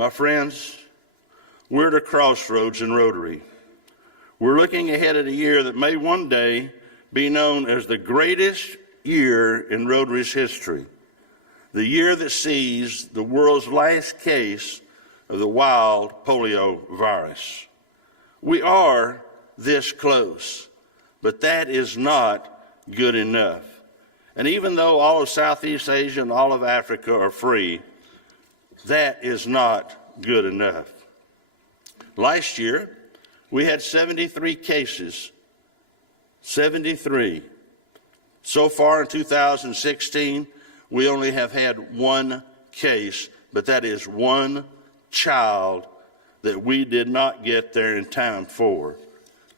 My friends, we're at a crossroads in Rotary. We're looking ahead at a year that may one day be known as the greatest year in Rotary's history, the year that sees the world's last case of the wild polio virus. We are this close, but that is not good enough. And even though all of Southeast Asia and all of Africa are free, that is not good enough. Last year, we had 73 cases, 73. So far in 2016, we only have had one case, but that is one child that we did not get there in time for.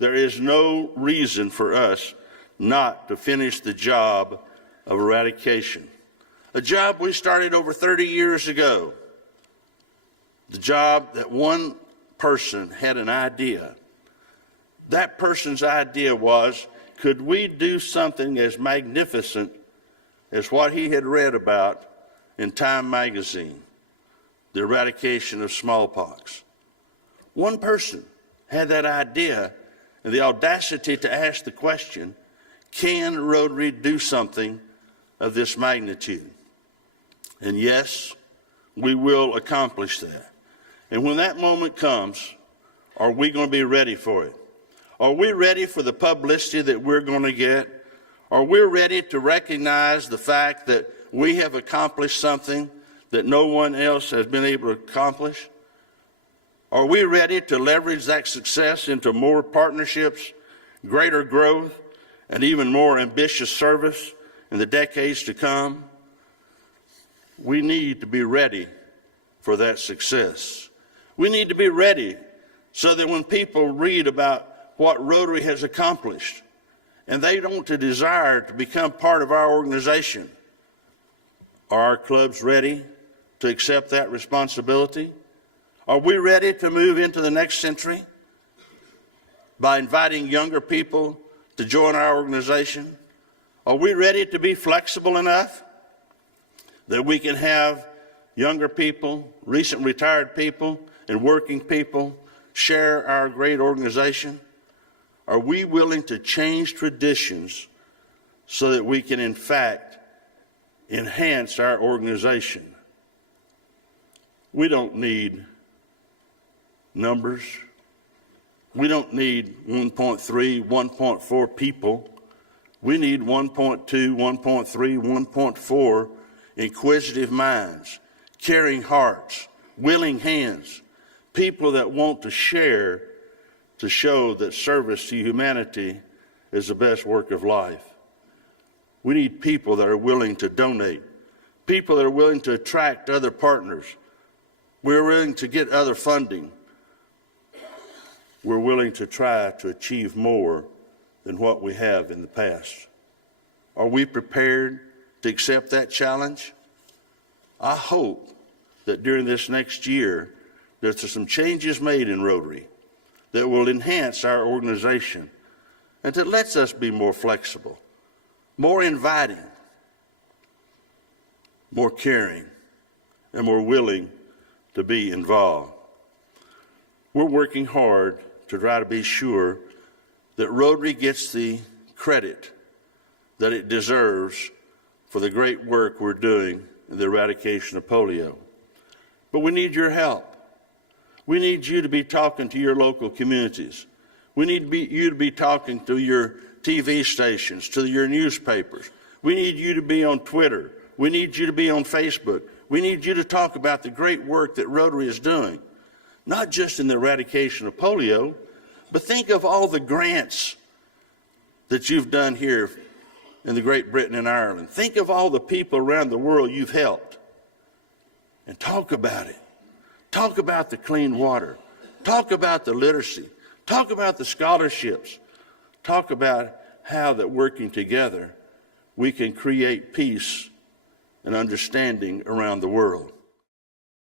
There is no reason for us not to finish the job of eradication, a job we started over 30 years ago, the job that one person had an idea. That person's idea was, could we do something as magnificent as what he had read about in Time magazine, the eradication of smallpox? One person had that idea and the audacity to ask the question, can Rotary do something of this magnitude? And yes, we will accomplish that. And when that moment comes, are we going to be ready for it? Are we ready for the publicity that we're going to get? Are we ready to recognize the fact that we have accomplished something that no one else has been able to accomplish? Are we ready to leverage that success into more partnerships, greater growth, and even more ambitious service in the decades to come? We need to be ready for that success. We need to be ready so that when people read about what Rotary has accomplished and they don't desire to become part of our organization, are our clubs ready to accept that responsibility? Are we ready to move into the next century by inviting younger people to join our organization? Are we ready to be flexible enough that we can have younger people, recent retired people, and working people share our great organization? Are we willing to change traditions so that we can, in fact, enhance our organization? We don't need numbers. We don't need 1.3, 1.4 people. We need 1.2, 1.3, 1.4 inquisitive minds, caring hearts, willing hands, people that want to share to show that service to humanity is the best work of life. We need people that are willing to donate, people that are willing to attract other partners. We're willing to get other funding. We're willing to try to achieve more than what we have in the past. Are we prepared to accept that challenge? I hope that during this next year, there's some changes made in Rotary that will enhance our organization and that lets us be more flexible, more inviting, more caring, and more willing to be involved. We're working hard to try to be sure that Rotary gets the credit that it deserves for the great work we're doing in the eradication of polio. But we need your help. We need you to be talking to your local communities. We need you to be talking to your TV stations, to your newspapers. We need you to be on Twitter. We need you to be on Facebook. We need you to talk about the great work that Rotary is doing, not just in the eradication of polio, but think of all the grants that you've done here in the Great Britain and Ireland. Think of all the people around the world you've helped and talk about it. Talk about the clean water. Talk about the literacy. Talk about the scholarships. Talk about how that working together we can create peace and understanding around the world.